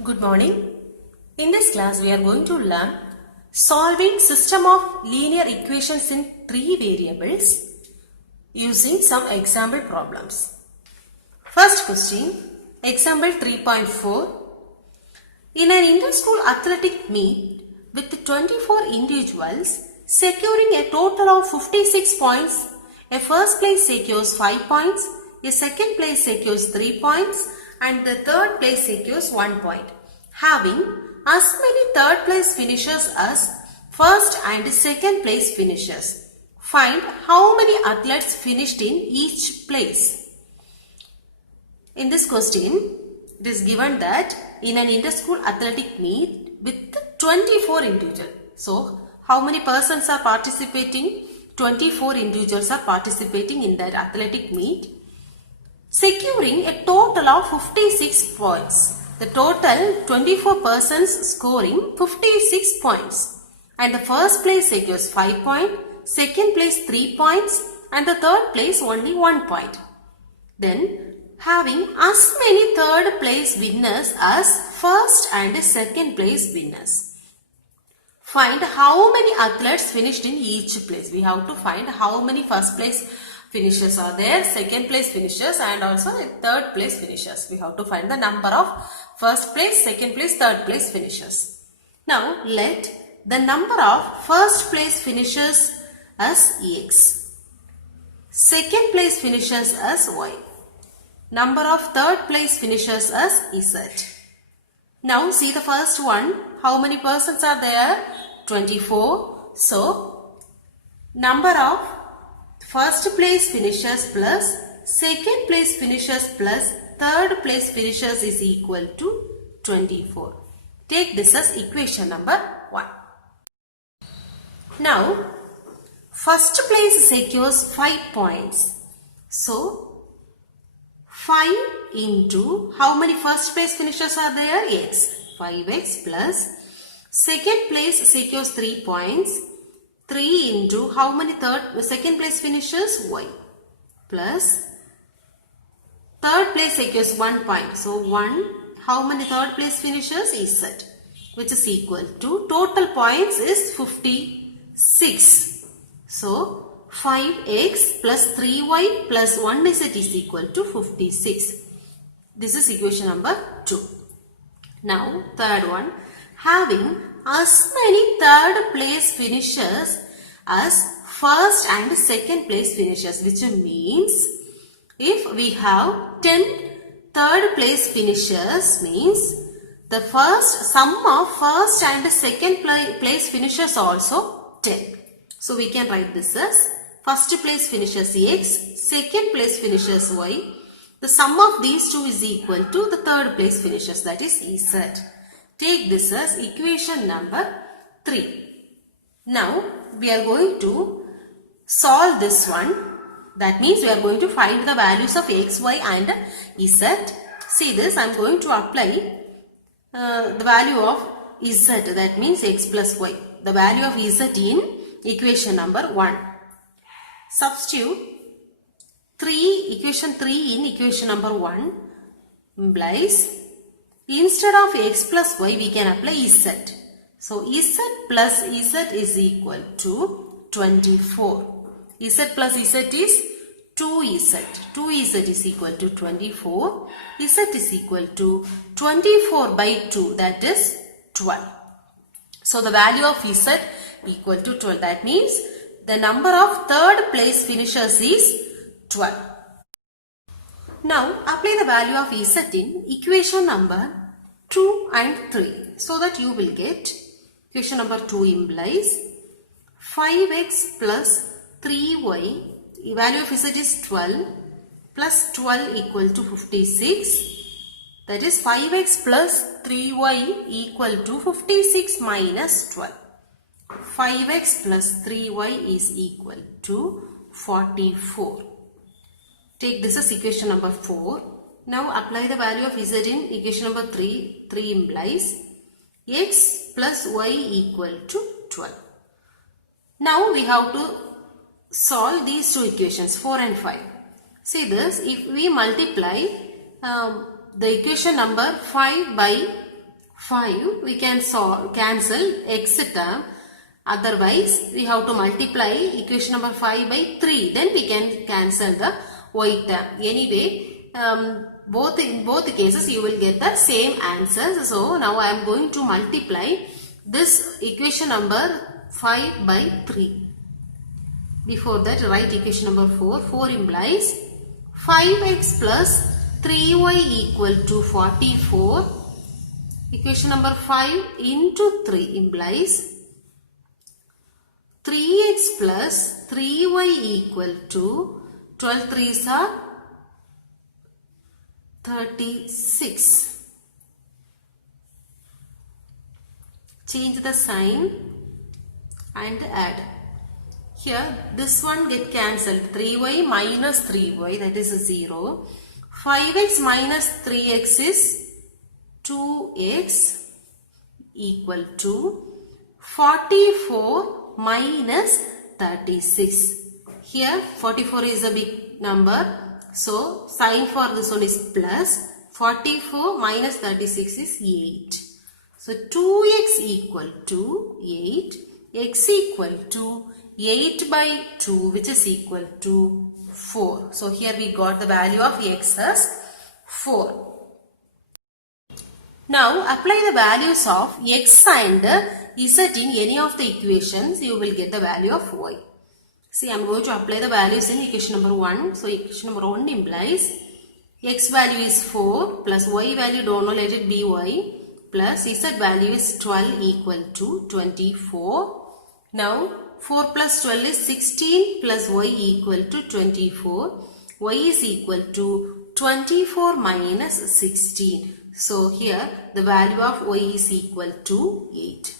Good morning. In this class we are going to learn solving system of linear equations in three variables using some example problems. First question, example 3.4. In an inter-school athletic meet with 24 individuals securing a total of 56 points, a first place secures 5 points, a second place secures 3 points and the third place secures 1 point. Having as many third place finishers as first and second place finishers, find how many athletes finished in each place. In this question, it is given that in an inter-school athletic meet with 24 individuals. So, how many persons are participating? 24 individuals are participating in that athletic meet, securing a total of 56 points. The total 24 persons scoring 56 points. And the first place secures 5 points, second place 3 points and the third place only 1 point. Then having as many third place winners as first and second place winners, find how many athletes finished in each place. We have to find how many first place finishers are there, second place finishers and also third place finishers. We have to find the number of first place, second place, third place finishers. Now let the number of first place finishers as X, second place finishers as Y, number of third place finishers as Z. Now see the first one. How many persons are there? 24. So number of first place finishers plus second place finishers plus third place finishers is equal to 24. Take this as equation number 1. Now first place secures 5 points. So 5 into how many first place finishers are there? X. 5x plus second place secures 3 points. 3 into how many second place finishers? Y. Plus third place secures 1 point. So 1, how many third place finishers? Z, which is equal to total points is 56. So 5x plus 3y plus 1z is equal to 56. This is equation number 2. Now third one, having as many third place finishers as first and second place finishers, which means if we have 10 third place finishers, means the sum of first and second place finishers also 10. So we can write this as first place finishers X, second place finishers Y. The sum of these two is equal to the third place finishers, that is Z. Take this as equation number 3. Now we are going to solve this one. That means we are going to find the values of X, Y and Z. See this, I am going to apply the value of Z, that means X plus Y. The value of Z in equation number 1. Substitute equation 3 in equation number 1 implies instead of X plus Y we can apply Z. So Z plus Z is equal to 24. Z plus Z is 2Z. 2Z is equal to 24. Z is equal to 24 by 2, that is 12. So the value of Z equal to 12. That means the number of third place finishers is 12. Now apply the value of Z in equation number 2 and 3. So that you will get equation number 2 implies 5x plus 3y, value of Z is 12 plus 12 equal to 56. That is 5x plus 3y equal to 56 minus 12. 5x plus 3y is equal to 44. Take this as equation number 4. Now apply the value of Z in equation number 3. 3 implies x plus y equal to 12. Now we have to solve these two equations 4 and 5. See this, if we multiply the equation number 5 by 5, we can cancel x term. Otherwise, we have to multiply equation number 5 by 3. Then we can cancel the y term. Anyway, in both cases you will get the same answers. So now I am going to multiply this equation number 5 by 3. Before that, write equation number 4. 4 implies 5x plus 3y equal to 44. Equation number 5 into 3 implies 3x plus 3y equal to 12 3s are 36. Change the sign and add. Here this one get cancelled. 3y minus 3y, that is 0. 5x minus 3x is 2x equal to 44 minus 36. Here 44 is a big number. So sign for this one is plus. 44 minus 36 is 8. So 2x equal to 8. X equal to 8 by 2, which is equal to 4. So here we got the value of x as 4. Now apply the values of x and z in any of the equations. You will get the value of y. See, I am going to apply the values in equation number 1. So equation number 1 implies x value is 4 plus y value, don't know, let it be y, plus z value is 12 equal to 24. Now 4 plus 12 is 16 plus y equal to 24. Y is equal to 24 minus 16. So here the value of y is equal to 8.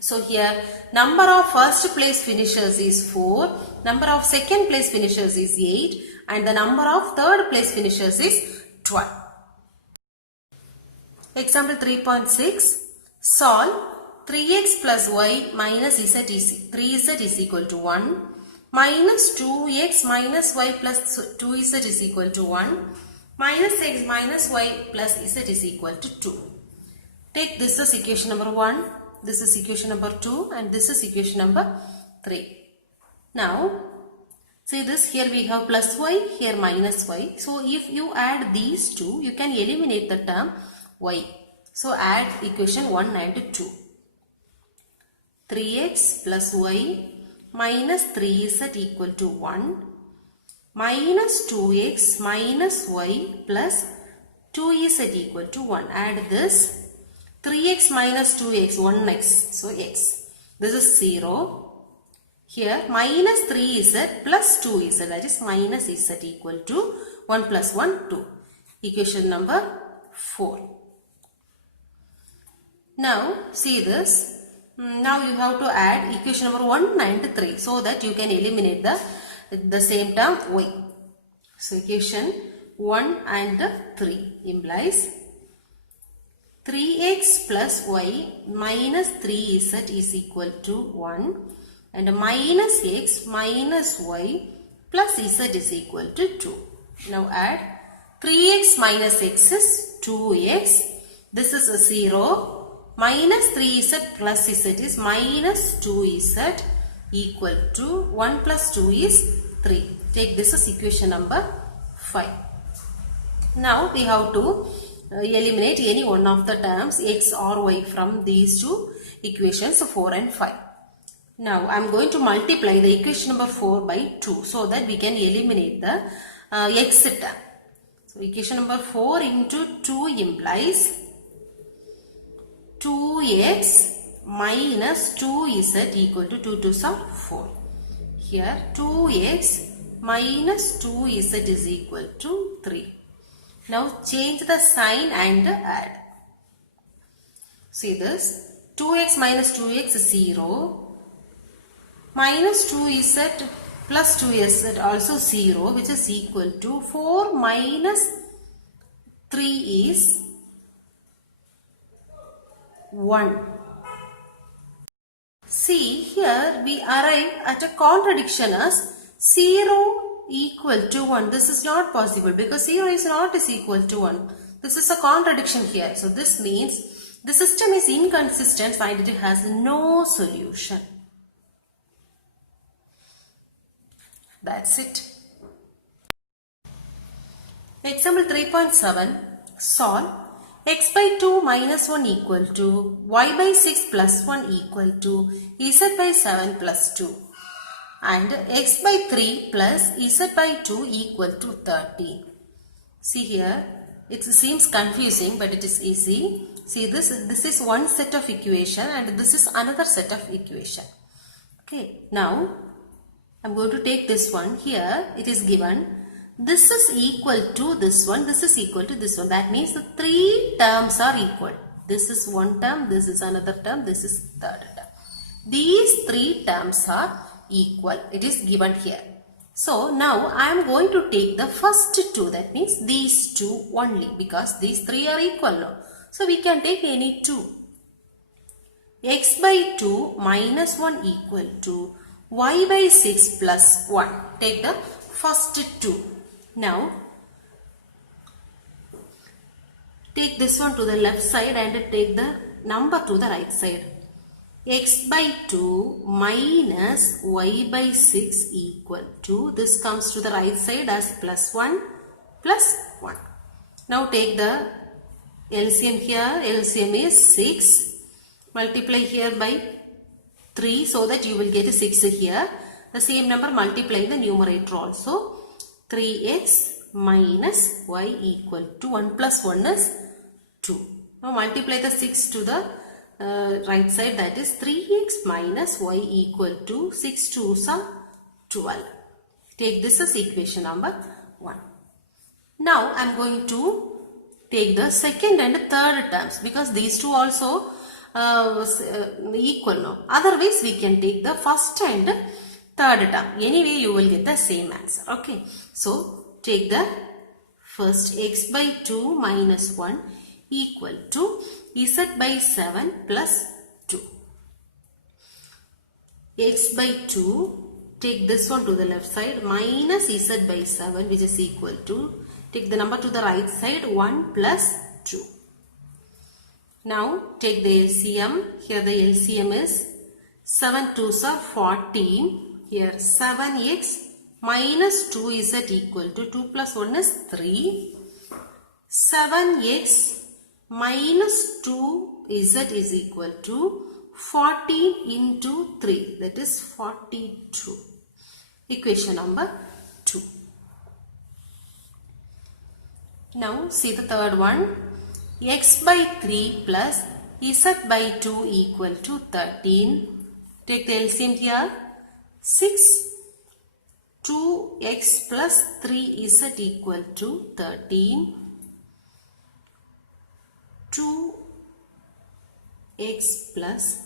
So here number of first place finishers is 4, number of second place finishers is 8 and the number of third place finishers is 12. Example 3.6. Solve 3x plus y minus z is 3z is equal to 1 minus 2x minus y plus 2z is equal to 1 minus x minus y plus z is equal to 2. Take this as equation number 1, this is equation number 2 and this is equation number 3. Now see this, here we have plus y, here minus y. So if you add these two, you can eliminate the term y. So add equation 1 and 2. 3x plus y minus 3z equal to 1 minus 2x minus y plus 2z equal to 1. Add this. 3x minus 2x, 1x. So x. This is 0. Here minus 3z plus 2z, that is minus z equal to 1 plus 1, 2. Equation number 4. Now see this. Now you have to add equation number 1 and 3 so that you can eliminate the same term y. So equation 1 and 3 implies 3x plus y minus 3z is equal to 1 and minus x minus y plus z is equal to 2. Now add 3x minus x is 2x. This is a 0. Minus 3z plus z is minus 2z equal to 1 plus 2 is 3. Take this as equation number 5. Now we have to eliminate any one of the terms x or y from these two equations 4 and 5. Now I am going to multiply the equation number 4 by 2 so that we can eliminate the x term. So equation number 4 into 2 implies 2x minus 2z equal to 2 2s are 4. Here 2x minus 2z is equal to 3. Now change the sign and add. See this. 2x minus 2x is 0. Minus 2z plus 2z also 0, which is equal to 4 minus 3 is 1. See, here we arrive at a contradiction as 0 equal to 1. This is not possible because 0 is not equal to 1. This is a contradiction here. So this means The system is inconsistent and it has no solution. That's it. Example 3.7. Solve x by 2 minus 1 equal to y by 6 plus 1 equal to z by 7 plus 2 and x by 3 plus z by 2 equal to 13. See here, it seems confusing but it is easy. See this is one set of equation and this is another set of equation. Okay, now I am going to take this one. Here it is given this is equal to this one, this is equal to this one. That means the three terms are equal. This is one term, this is another term, this is third term. These three terms are equal. It is given here. So now I am going to take the first two. That means these two only because these three are equal now. So we can take any two. X by 2 minus 1 equal to y by 6 plus 1. Take the first two. Now take this one to the left side and take the number to the right side. X by 2 minus y by 6 equal to, this comes to the right side as plus 1 plus 1. Now take the LCM here. LCM is 6. Multiply here by 3 so that you will get a 6 here. The same number multiply in the numerator also. 3x minus y equal to 1 plus 1 is 2. Now multiply the 6 to the right side, that is 3x minus y equal to 6 2s are 12. Take this as equation number 1. Now I am going to take the second and third terms because these two also equal now. Otherwise we can take the first and third term. Anyway you will get the same answer. Okay. So take the first x by 2 minus 1 equal to z by 7 plus 2. X by 2, take this one to the left side, minus z by 7 which is equal to, take the number to the right side, 1 plus 2. Now take the LCM. Here the LCM is 7 2s are 14. Here 7x minus 2z equal to 2 plus 1 is 3. 7x minus 2z is equal to 14 into 3, that is 42. Equation number 2. Now see the third one. X by 3 plus z by 2 equal to 13. Take the LCM here. 6. 2x plus 3z equal to 13. 2x plus,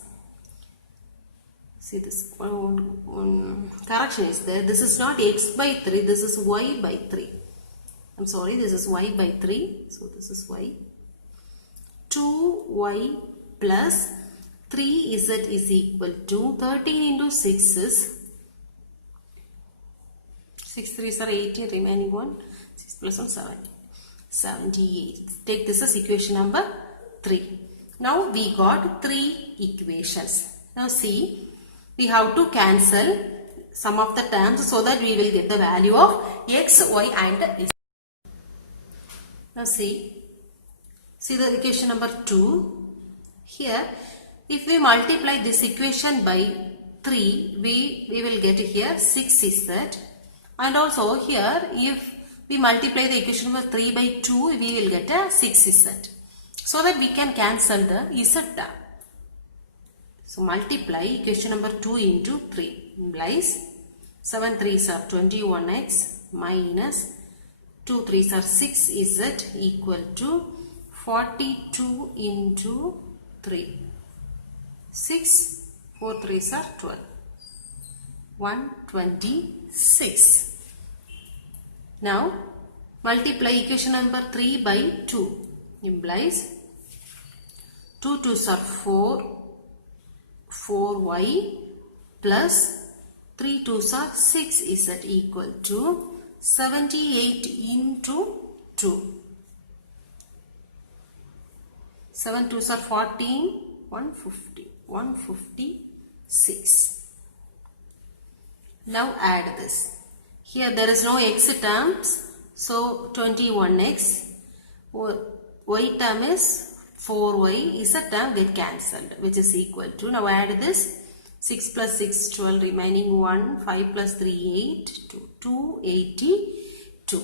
see this correction is there. This is not x by 3, this is y by 3. I'm sorry, this is y by 3. So this is y. 2y plus 3z is equal to 13 into 6 is 6 3s are 18, remaining one 6 plus 1 7. 78. Take this as equation number 3. Now we got 3 equations. Now see, we have to cancel some of the terms so that we will get the value of x, y and z. Now see the equation number 2. Here, if we multiply this equation by 3, we will get here 6z. And also here, if we multiply the equation number 3 by 2, we will get a 6z. So that we can cancel the z term. So multiply equation number 2 into 3 implies 7 3s are 21x minus 2 3s are 6z equal to 42 into 3. 6 4 3s are 12. 126. Now multiply equation number 3 by 2 implies 2 2s are 4, 4y plus 3 2s are 6z equal to 78 into 2. 7 2s are 14, 150, 156. Now add this. Here there is no x terms, so 21x. Y term is 4y, z term get cancelled, which is equal to, now add this, 6 plus 6 12, remaining 1, 5 plus 3 8, 282.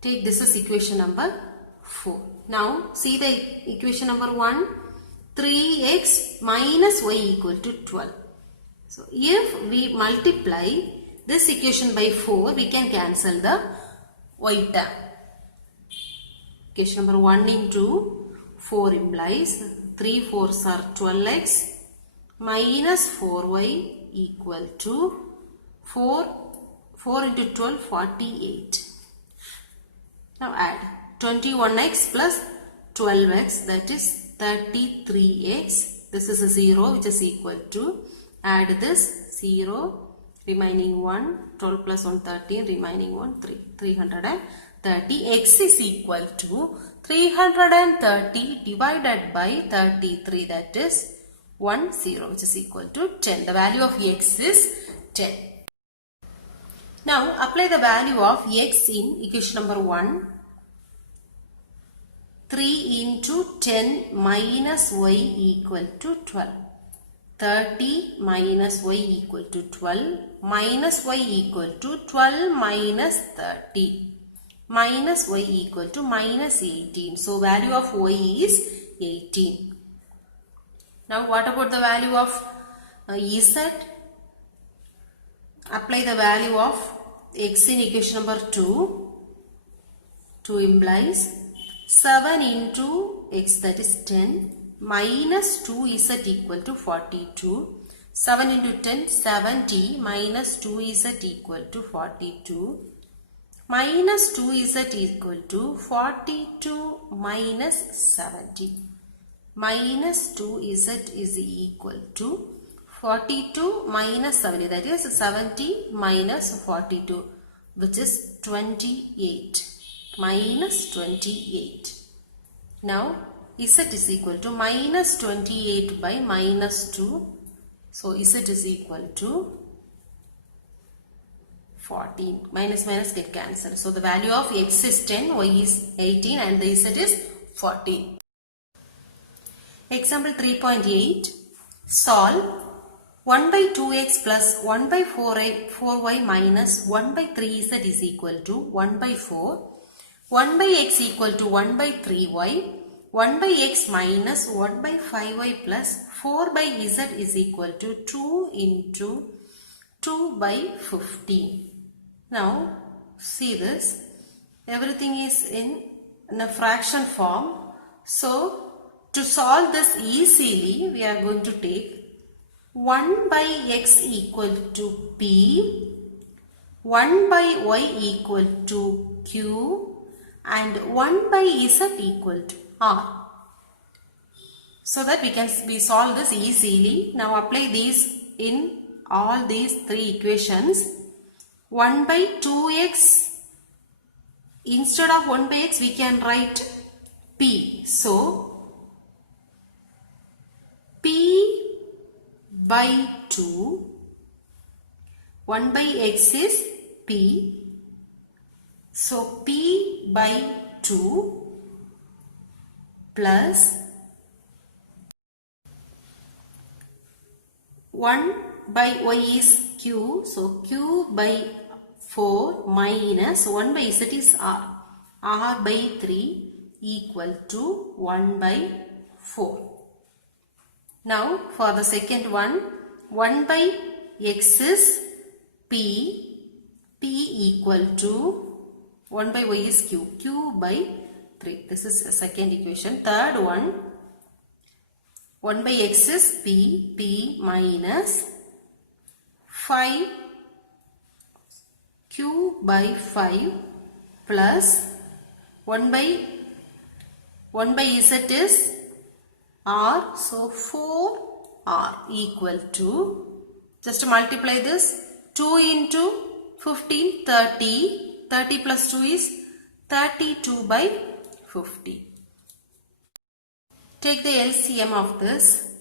Take this as equation number 4. Now see the equation number 1, 3x minus y equal to 12. So if we multiply this equation by 4, we can cancel the y term. Equation number 1 into 4 implies 3 4s are 12x minus 4y equal to 4 into 12 48. Now add 21x plus 12x, that is 33x. This is a 0 which is equal to, add this 0, remaining 1, 12 plus 1 13, remaining 1 3, 330. X is equal to 330 divided by 33, that is 10, which is equal to 10. The value of x is 10. Now apply the value of x in equation number 1. 3 into 10 minus y equal to 12. 30 minus y equal to 12, minus y equal to 12 minus 30, minus y equal to minus 18. So value of y is 18. Now what about the value of z? Apply the value of x in equation number 2. 2 implies 7 into x, that is 10, minus 2z equal to 42. 7 into 10, 70, minus 2z equal to 42. Minus 2z equal to 42 minus 70. Minus 2z is equal to 42 minus 70, that is 70 minus 42, which is 28. Minus 28. Now z is equal to minus 28 by minus 2. So z is equal to 14. Minus minus get cancelled. So the value of x is 10, y is 18 and the z is 14. Example 3.8. Solve 1 by 2x plus 1 by 4y minus 1 by 3z is equal to 1 by 4. 1 by x equal to 1 by 3y, 1 by x minus 1 by 5y plus 4 by z is equal to 2 into 2 by 15. Now see this, everything is in a fraction form. So to solve this easily, we are going to take 1 by x equal to p, 1 by y equal to q, and 1 by z equal to r. So that we solve this easily. Now apply these in all these three equations. 1 by 2x, instead of 1 by x we can write p. So p by 2, 1 by x is p. So p by 2 plus 1 by y is q. So q by 4 minus 1 by z is r. R by 3 equal to 1 by 4. Now for the second one, 1 by x is p. P equal to 1 by y is q. Q by 3. This is the second equation. Third one, 1 by x is p. P minus 5 q by 5 plus 1 by z is r. So 4r equal to, just multiply this, 2 into 15, 30. 30 plus 2 is 32 by 50. Take the LCM of this.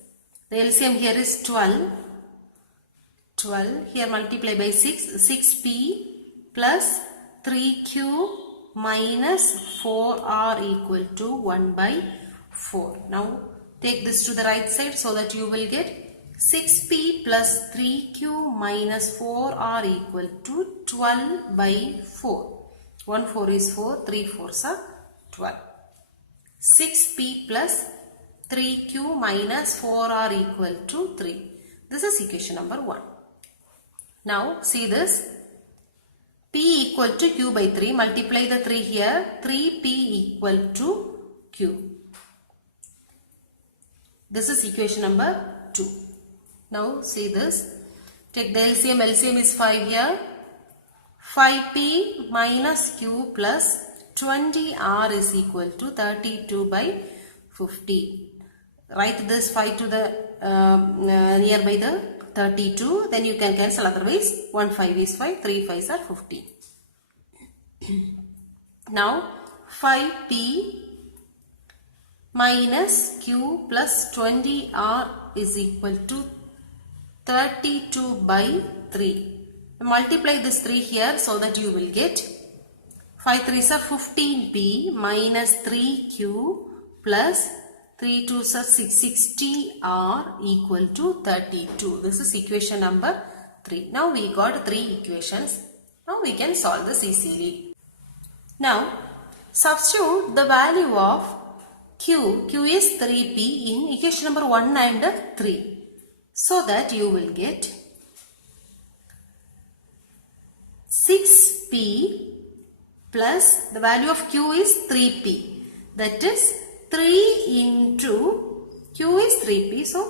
The LCM here is 12. 12 here multiply by 6. 6p plus 3q minus 4r equal to 1 by 4. Now take this to the right side so that you will get 6p plus 3q minus 4r equal to 12 by 4. 1 4 is 4, 3 4s are 12. 6p plus 3q minus 4r equal to 3. This is equation number 1. Now see this. P equal to q by 3. Multiply the 3 here. 3p equal to q. This is equation number 2. Now see this. Take the LCM. LCM is 5 here. 5p minus q plus 20r is equal to 32 by 50. Write this 5 to the nearby the 32. Then you can cancel. Otherwise 1 5 is 5. 3 5s are 50. Now 5p minus q plus 20r is equal to 32 by 3. Multiply this 3 here so that you will get 5 3s are 15p minus 3q plus 3 2s are 60r equal to 32. This is equation number 3. Now we got 3 equations. Now we can solve this easily. Now substitute the value of q is 3p in equation number 1 and 3. So that you will get 6p plus the value of q is 3p. That is 3 into q is 3p. So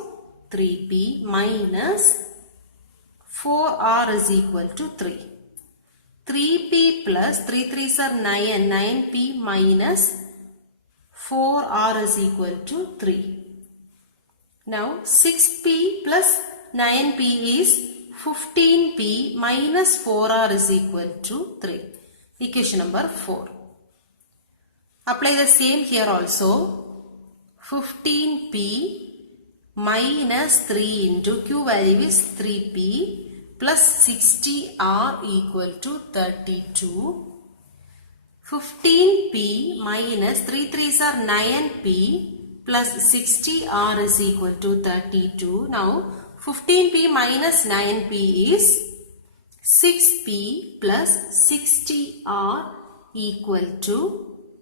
3p minus 4r is equal to 3. 3p plus 3 3s are 9. 9p minus 4r is equal to 3. Now 6p plus 9p is 15p minus 4r is equal to 3. Equation number 4. Apply the same here also. 15p minus 3 into q value is 3p plus 60r equal to 32. 15p minus 3 3s are 9p plus 60r is equal to 32. Now 15p minus 9p is 6p plus 60r equal to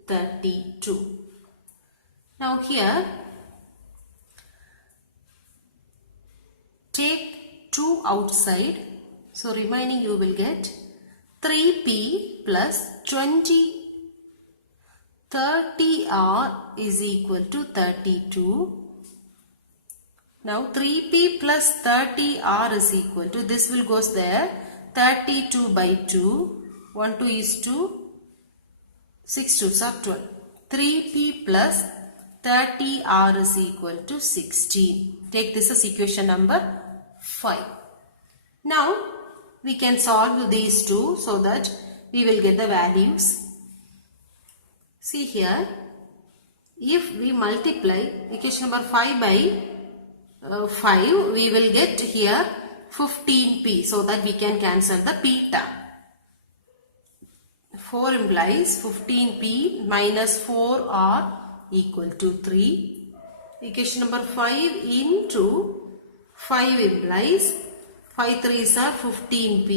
32. Now here take 2 outside. So remaining you will get 3p plus 30r is equal to 32. Now 3p plus 30r is equal to, this will goes there, 32 by 2. 1 2 is 2. 6 2s are 12. 3p plus 30r is equal to 16. Take this as equation number 5. Now we can solve these two so that we will get the values. See here, if we multiply equation number 5 by 5, we will get here 15p, so that we can cancel the p term. 4 implies 15p minus 4r equal to 3. Equation number 5 into 5 implies 5 3s are 15p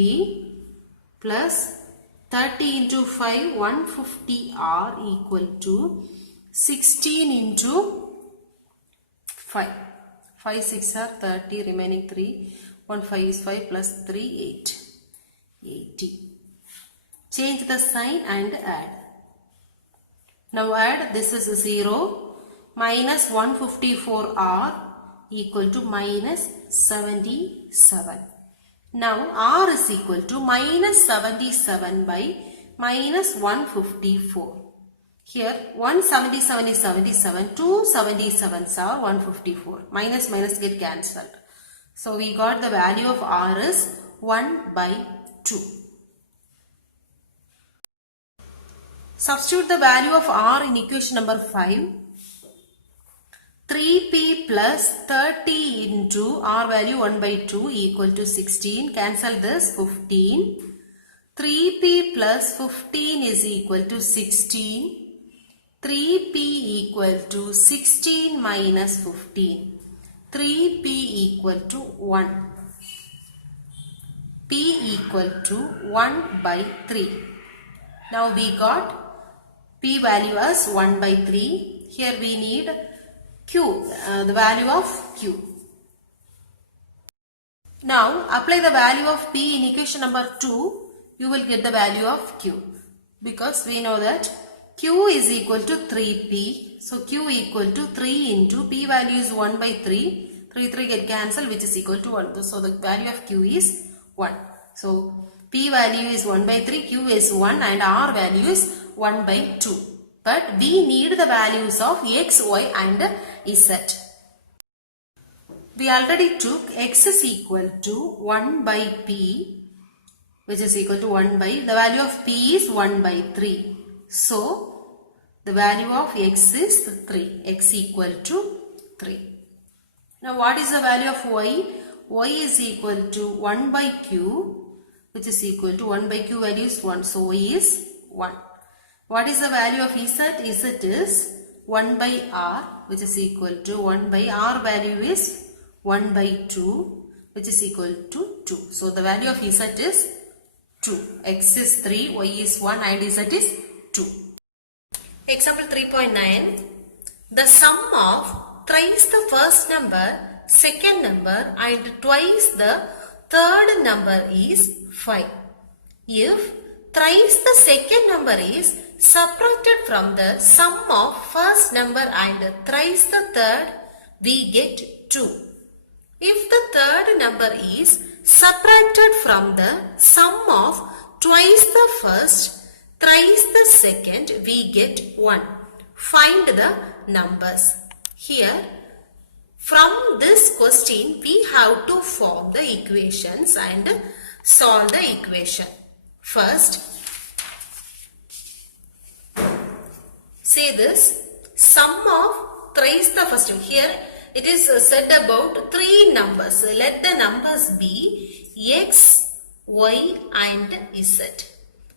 plus 30 into 5 150r equal to 16 into 5. 5 6 are 30, remaining 3. 1 5 is 5 plus 3 8. 80. Change the sign and add. Now add, this is 0 minus 154r equal to minus 77. Now r is equal to minus 77 by minus 154. Here 177 is 77, 2 77s are 154. Minus minus get cancelled. So we got the value of r is 1 by 2. Substitute the value of r in equation number 5. 3p plus 30 into r value 1 by 2 equal to 16. Cancel this 15. 3p plus 15 is equal to 16. 3p equal to 16 minus 15. 3p equal to 1. P equal to 1 by 3. Now we got P value as 1 by 3. Here we need Q, the value of Q. Now apply the value of P in equation number 2. You will get the value of Q. Because we know that Q is equal to 3P. So Q equal to 3 into P value is 1 by 3. 3 get cancelled, which is equal to 1. So the value of Q is 1. So P value is 1 by 3, Q is 1 and R value is 1 by 2. But we need the values of X, Y and Z. We already took X is equal to 1 by P, which is equal to 1 by, the value of P is 1 by 3. So the value of X is 3, X equal to 3. Now what is the value of Y? Y is equal to 1 by Q, which is equal to 1 by Q value is 1. So Y is 1. What is the value of Z? Z is 1 by R, which is equal to 1 by R value is 1 by 2, which is equal to 2. So the value of Z is 2. X is 3, Y is 1 and Z is 2. Example 3.9. The sum of thrice the first number, second number and twice the third number is 5. If thrice the second number is subtracted from the sum of first number and thrice the third, we get 2. If the third number is subtracted from the sum of twice the first, thrice the second, we get 1. Find the numbers. Here, from this question, we have to form the equations and solve the equation. First, say this, sum of thrice the first. Here it is said about 3 numbers. Let the numbers be X, Y and Z.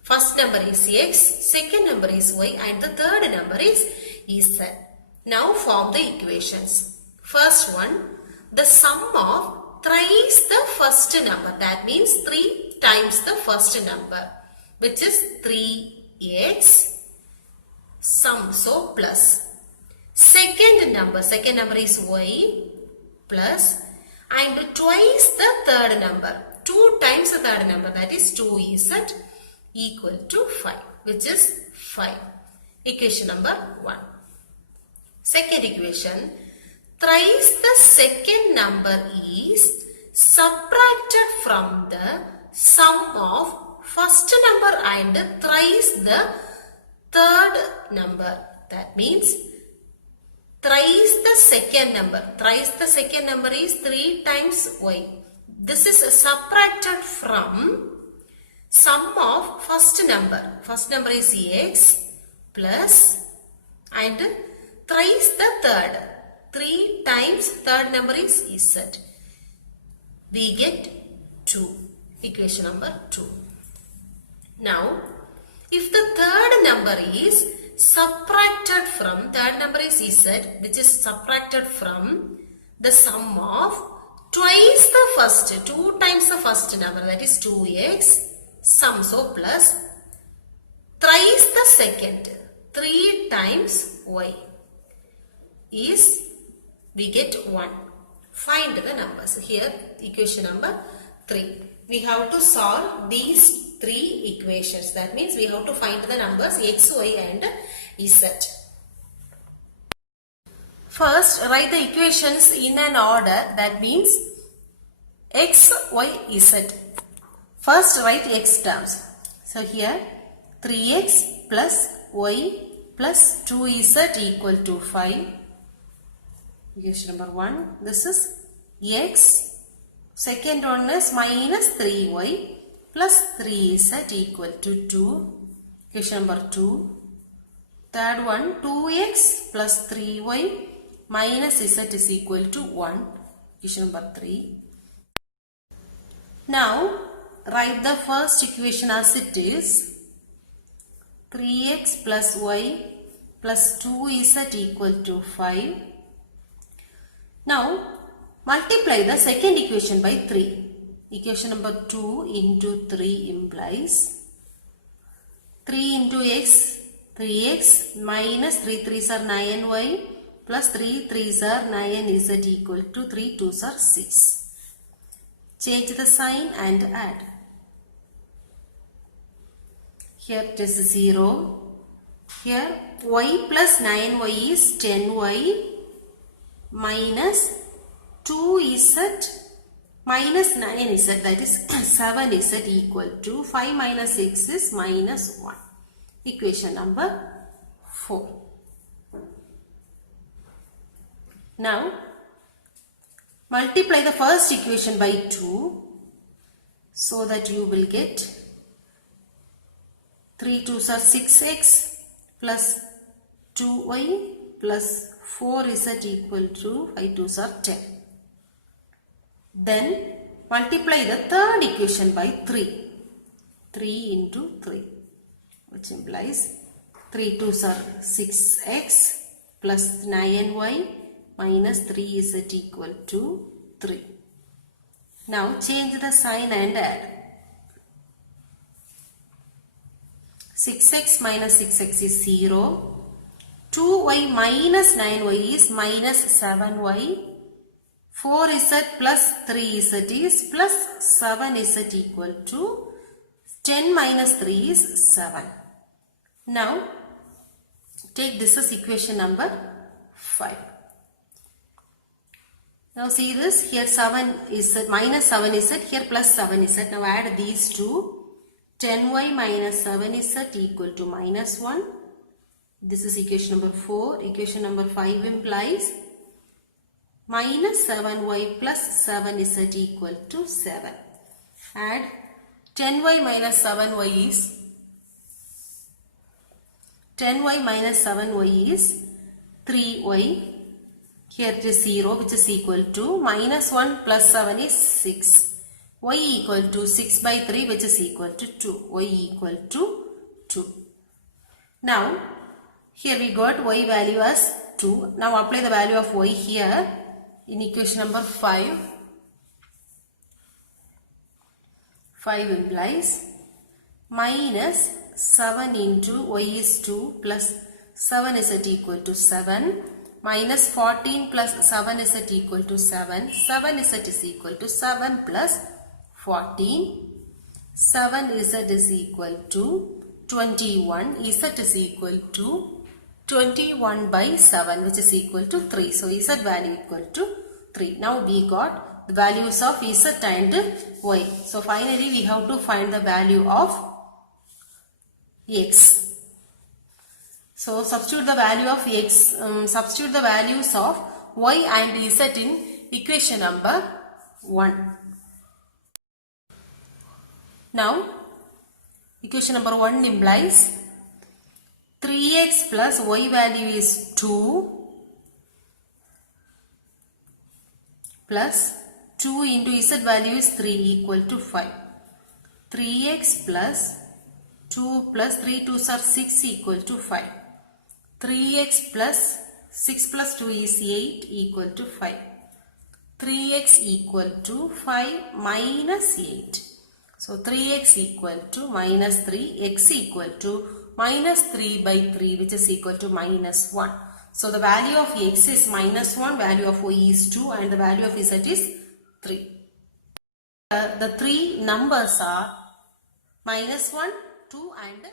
First number is X, second number is Y and the third number is Z. Now form the equations. First one, the sum of thrice the first number. That means 3 times the first number, which is 3x sum, so plus. Second number is y plus and twice the third number. 2 times the third number, that is 2z equal to 5, which is 5. Equation number 1. Second equation, thrice the second number is subtracted from the sum of first number and thrice the third number. That means thrice the second number. Thrice the second number is 3 times y. This is subtracted from sum of first number. First number is x plus and thrice the third. 3 times third number is z. We get 2. Equation number 2. Now, if the third number is subtracted from, third number is z, which is subtracted from the sum of twice the first, 2 times the first number, that is 2x, sum, so plus, thrice the second, 3 times y is, we get 1. Find the numbers. Here, equation number 3. We have to solve these 3 equations. That means we have to find the numbers x, y and z. First, write the equations in an order. That means x, y, z. First, write x terms. So here 3x plus y plus 2z equal to 5. Equation number 1. This is x. Second one is minus 3y plus 3z equal to 2. Equation number 2. Third one, 2x plus 3y minus z is equal to 1. Equation number 3. Now write the first equation as it is. 3x plus y plus 2z equal to 5. Now multiply the second equation by 3. Equation number 2 into 3 implies 3 into x, 3x minus 3 3s are 9y plus 3 3s are 9z equal to 3 2s are 6. Change the sign and add. Here it is 0. Here y plus 9y is 10y minus 2z minus 9z, that is 7z equal to 5 minus 6 is minus 1. Equation number 4. Now multiply the first equation by 2 so that you will get 3 2s are 6x plus 2y plus 4z equal to 5 2s are 10. Then multiply the third equation by 3. 3 into 3, which implies 3 2s are 6x plus 9y minus 3z equal to 3. Now change the sign and add. 6x minus 6x is 0. 2y minus 9y is minus 7y. 4z plus 3z is plus 7z equal to 10 minus 3 is 7. Now take this as equation number 5. Now see this, here 7 is minus 7 is here plus 7 is. Now add these two. 10y minus 7z equal to minus 1. This is equation number 4. Equation number 5 implies minus 7y plus 7z equal to 7. Add 10y minus 7y is 10y minus 7y is 3y. Here it is 0, which is equal to minus 1 plus 7 is 6. Y equal to 6 by 3, which is equal to 2. Y equal to 2. Now here we got y value as 2. Now apply the value of y here in equation number 5. 5 implies minus 7 into y is 2 plus 7 is equal to 7 minus 14 plus 7 is equal to 7. 7 is equal to 7 plus 14. 7 is equal to 21. Z is equal to 21 by 7, which is equal to 3. So Z value equal to 3. Now we got the values of Z and Y. So finally we have to find the value of X. So substitute the value of X, substitute the values of Y and Z in equation number 1. Now equation number 1 implies 3x plus y value is 2 plus 2 into z value is 3 equal to 5. 3x plus 2 plus 3 2s are 6 equal to 5. 3x plus 6 plus 2 is 8 equal to 5. 3x equal to 5 minus 8. So 3x equal to minus 3, x equal to minus 3 by 3, which is equal to minus 1. So the value of x is minus 1, value of y is 2 and the value of z is 3. The three numbers are minus 1, 2 and